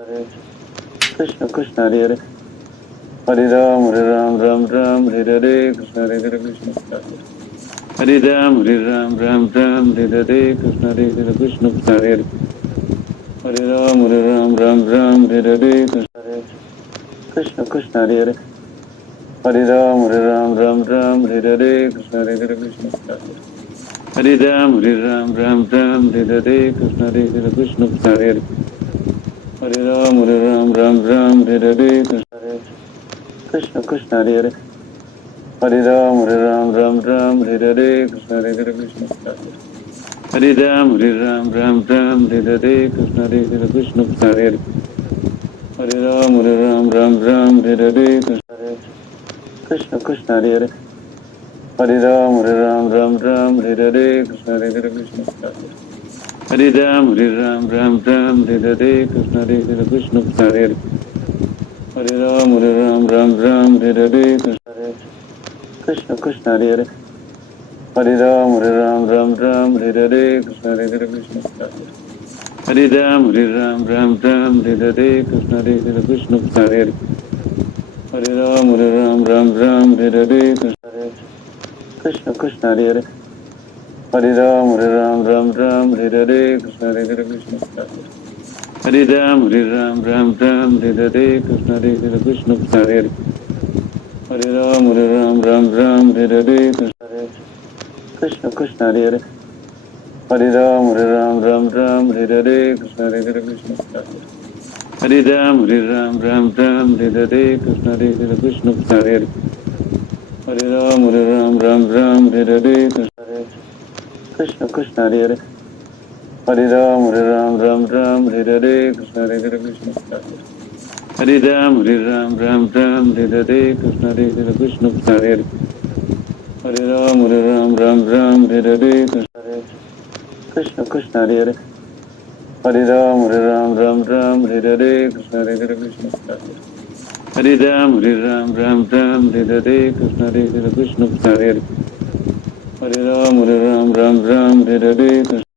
Krishna Krishna Hare Hare Hare Ram Ram Ram Hare Hare Krishna Hare Krishna Hare Ram Ram Hare Hare Krishna Hare Krishna Hare Hare Ram Ram Hare Hare Krishna Krishna Hare Hare Hare Ram Ram Hare Hare Krishna Hare Krishna Hare Ram Ram Hare Hare Krishna Hare Krishna Hare Hare Ram Ram Hare Hare Krishna Krishna Hare Hare Hare Ram Ram Hare Hare Krishna Hare Krishna Hare Ram Ram Hare Hare Krishna Hare Krishna Hare Hare Ram Ram Hare Hare Krishna Krishna Hare Hare Hare Ram Ram Hare Hare Krishna Hare Krishna Hare Ram Ram Hare Hare Krishna Hare Krishna Hare Hare Ram Ram Hare Hare Krishna Krishna Hare Hare Hare Ram Ram Hare Hare Krishna Hare Krishna Hare Ram Ram Hare Hare Krishna Hare Krishna Hare Hare Ram Ram Hare Hare Krishna Krishna Hare Hare Hare Ram Ram Hare Hare Krishna Hare Krishna Hare Ram Ram Hare Hare Krishna Hare Krishna Hare Hare Ram Ram Hare Hare Krishna Krishna Hare Hare Hare Ram Ram Hare Hare Krishna Hare Krishna Hare Ram Ram Hare Hare Krishna Hare Krishna Hare Hare Ram Ram Hare Hare Krishna Krishna Hare Hare Hare Ram Ram Hare Hare Krishna Hare Krishna Hare Ram Ram Hare Hare Krishna Hare Krishna Hare Hare Ram Ram Hare Hare Krishna Krishna Hare Hare Hare Ram Ram Hare Hare Krishna Hare Krishna Hare Ram Ram Hare Hare Krishna Hare Krishna Hare Hare Ram Ram Hare Hare